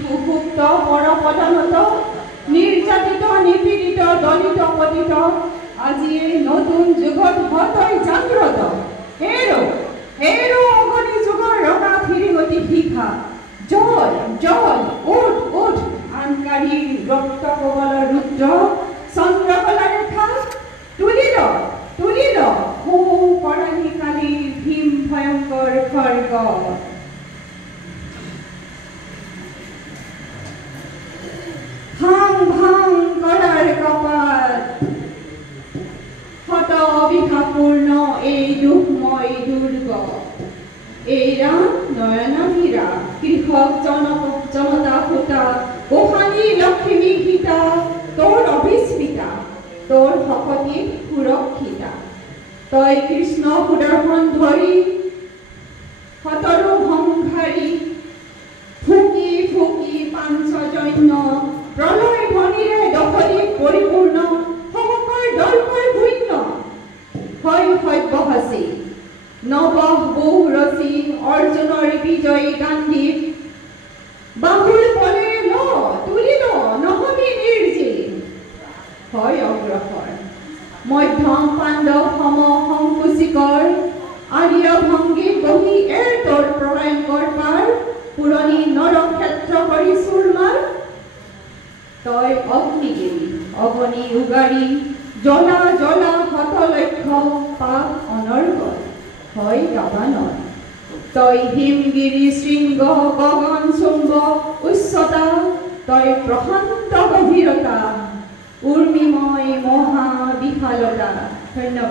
সুসুপ্ত পরপদানত নির্যাতিত নিপীড়িত দলিত পতিত আজি এই নতুন যুগত হতই জাগ্রত হেরো হেরো অগণি যুগৰ ৰঙা ফিৰিঙতি শিখা জল জল উঠ উঠ আনকাৰী ৰক্ত কবল ৰুদ্ৰ চন্দ্ৰকলা ৰেখা তুলিল তুলিল হো কৰাণী কালীৰ ভীম ভয়ংকৰ খৰ্গ ভাং ভাং কৰাৰ কপাল হত অবিঘাপূৰ্ণ এই দুখময় দুৰ্গ এইৰা নয়নাভীৰা কৃষক জনতা হোতা গোহানী লক্ষ্মী সীতা তোৰ অভিস্মিতা তোৰ শকতি সুৰক্ষিতা তই কৃষ্ণ সুদৰ্শন ধৰি হতৰো সংঘাৰী ফুকি ফুকি পাঞ্চজন্য প্ৰলয় ধ্বনিৰে দশদিক পৰিপূৰ্ণ সমকৰ দৰ্পৰ শূন্য হয় সব্যসাচী নবহ বহু ৰচি অৰ্জুনৰ বিজয়ী গান্ধীৰ বাহুৰ পলে ল তুলিল নহবি নিৰ্জীৱ হয় অগ্ৰসৰ মধ্যম পাণ্ডৱ সম সংকুচিকৰ আৰ্য ভংগী বহি তোৰ প্ৰলয়ংকৰ পাৰ পুৰণি নৰক্ষেত্ৰ কৰি চুৰমাৰ তই অগ্নিদেৱী অগ্নি উগাৰী জ্বলা জ্বলা হত লক্ষ্য পাপ অনৰ্গল হয় দাবানল তই হিমগিৰি শৃংগ গগন শৃংগ উচ্চতা তই প্ৰশান্ত গভীৰতা উৰ্মিময় মহা বিশালতা ধন্যবাদ।